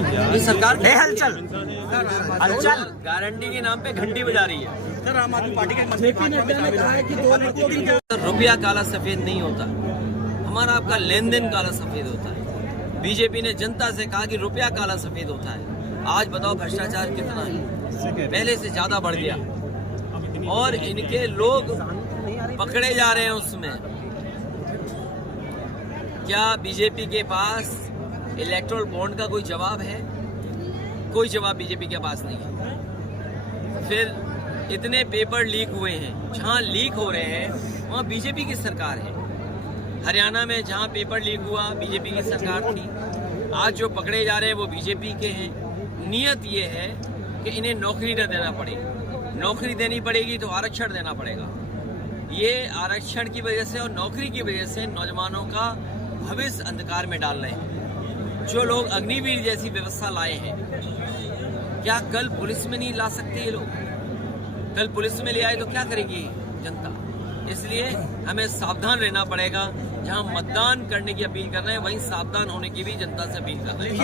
ये सरकार हलचल गारंटी के नाम पे घंटी बजा रही है। सर, आम आदमी पार्टी के मंत्री ने कहा है कि 2 लड़कों रुपया काला सफेद नहीं होता, हमारा आपका लेन देन काला सफेद होता है। बीजेपी ने जनता से कहा कि रुपया काला सफेद होता है। आज बताओ भ्रष्टाचार कितना है, पहले से ज्यादा बढ़ गया और इनके लोग पकड़े जा रहे हैं उसमें। क्या बीजेपी के पास इलेक्टोरल बॉन्ड का कोई जवाब है? कोई जवाब बीजेपी के पास नहीं है। फिर इतने पेपर लीक हुए हैं, जहां लीक हो रहे हैं वहां बीजेपी की सरकार है। हरियाणा में जहां पेपर लीक हुआ बीजेपी की सरकार थी। आज जो पकड़े जा रहे हैं वो बीजेपी के हैं। नियत ये है कि इन्हें नौकरी न देना पड़े, नौकरी देनी पड़ेगी तो आरक्षण देना पड़ेगा। ये आरक्षण की वजह से और नौकरी की वजह से नौजवानों का भविष्य अंधकार में डाल रहे हैं। जो लोग अग्निवीर जैसी व्यवस्था लाए हैं, क्या कल पुलिस में नहीं ला सकते ये लोग? कल पुलिस में ले आए तो क्या करेगी जनता? इसलिए हमें सावधान रहना पड़ेगा। जहां मतदान करने की अपील कर रहे हैं वहीं सावधान होने की भी जनता से अपील कर रहे हैं।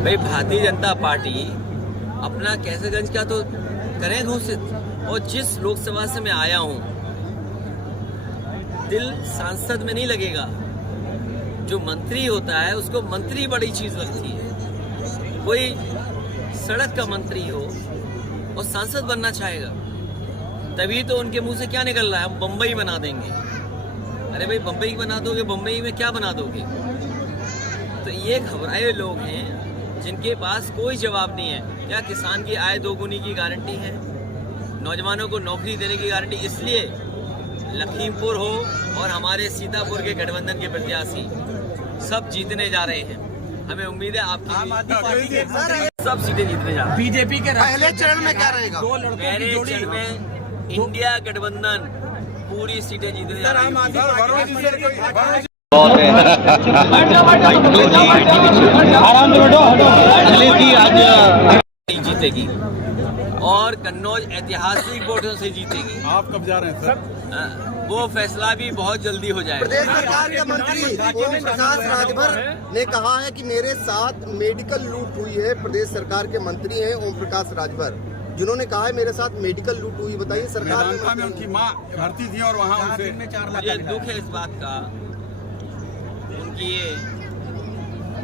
भाई भारतीय जनता पार्टी अपना कैसरगंज का तो करें घोषित, और जिस लोकसभा से मैं आया हूं दिल सांसद में नहीं लगेगा। जो मंत्री होता है उसको मंत्री बड़ी चीज लगती है। कोई सड़क का मंत्री हो और सांसद बनना चाहेगा, तभी तो उनके मुंह से क्या निकल रहा है, हम बम्बई बना देंगे। अरे भाई बम्बई बना दोगे, बम्बई में क्या बना दोगे? तो ये घबराए लोग हैं जिनके पास कोई जवाब नहीं है। क्या किसान की आय दोगुनी की गारंटी है? नौजवानों को नौकरी देने की गारंटी? इसलिए लखीमपुर हो और हमारे सीतापुर के गठबंधन के प्रत्याशी सब जीतने जा रहे हैं। हमें उम्मीद है आपकी सब सीटें जीतने जा रहे हैं। बीजेपी के पहले चरण में क्या रहेगा? 2 लड़कों की जोड़ी चरण में इंडिया गठबंधन पूरी सीटें जीतने जा रही है। जीतेगी और कन्नौज ऐतिहासिक वोटों से जीतेगी। आप कब जा रहे हैं सर? वो फैसला भी बहुत जल्दी हो जाएगा। प्रदेश सरकार के मंत्री ओम प्रकाश राजभर ने कहा है कि मेरे साथ मेडिकल लूट हुई है। प्रदेश सरकार के मंत्री हैं ओम प्रकाश राजभर, जिन्होंने कहा है मेरे साथ मेडिकल लूट हुई। बताइए, सरकार में उनकी मां भर्ती थी और वहां उनसे मुझे दुख है इस बात का। उनकी ये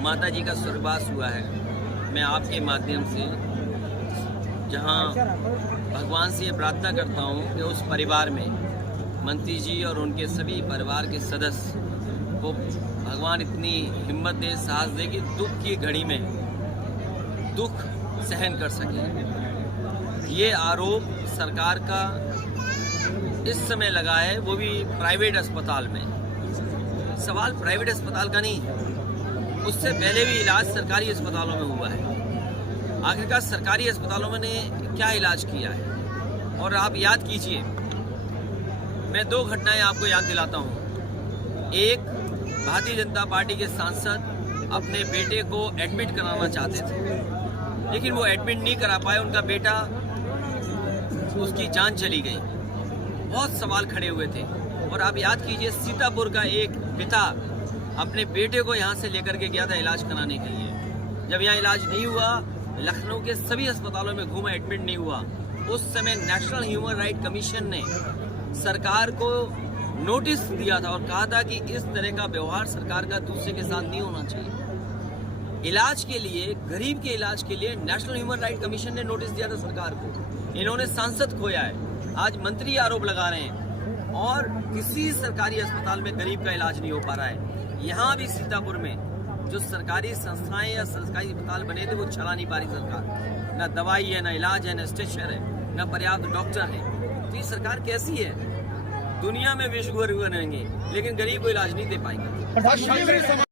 माता जी का स्वर्गवास हुआ है। मैं आपके माध्यम से जहां भगवान से ये प्रार्थना करता हूं कि उस परिवार में मंत्री जी और उनके सभी परिवार के सदस्य को भगवान इतनी हिम्मत दे, साहस दे कि दुख की घड़ी में दुख सहन कर सके। ये आरोप सरकार का इस समय लगा है, वो भी प्राइवेट अस्पताल में। सवाल प्राइवेट अस्पताल का नहीं, उससे पहले भी इलाज सरकारी अस्पतालों में हुआ है। आखिरकार सरकारी अस्पतालों में ने क्या इलाज किया है? और आप याद कीजिए, मैं 2 घटनाएं आपको याद दिलाता हूं। एक, भारतीय जनता पार्टी के सांसद अपने बेटे को एडमिट कराना चाहते थे, लेकिन वो एडमिट नहीं करा पाए। उनका बेटा, उसकी जान चली गई। बहुत सवाल खड़े हुए थे। और आप याद कीजिए, सीतापुर का एक पिता अपने बेटे को यहाँ से लेकर के गया था इलाज कराने के लिए। जब यहाँ इलाज नहीं हुआ, लखनऊ के सभी अस्पतालों में घूमा, एडमिट नहीं हुआ। उस समय नेशनल ह्यूमन राइट कमीशन ने सरकार को नोटिस दिया था और कहा था कि इस तरह का व्यवहार सरकार का दूसरे के साथ नहीं होना चाहिए। इलाज के लिए, गरीब के इलाज के लिए नेशनल ह्यूमन राइट कमीशन ने नोटिस दिया था सरकार को। इन्होंने सांसद खोया है। आज मंत्री आरोप लगा रहे हैं और किसी सरकारी अस्पताल में गरीब का इलाज नहीं हो पा रहा है। यहाँ भी सीतापुर में जो सरकारी संस्थाएं या सरकारी अस्पताल बने थे वो चला नहीं पा रही सरकार। न दवाई है, न इलाज है, न स्ट्रेचर है, न पर्याप्त डॉक्टर है। तो ये सरकार कैसी है? दुनिया में विश्व गुरु बनेंगे लेकिन गरीब को इलाज नहीं दे पाएंगे।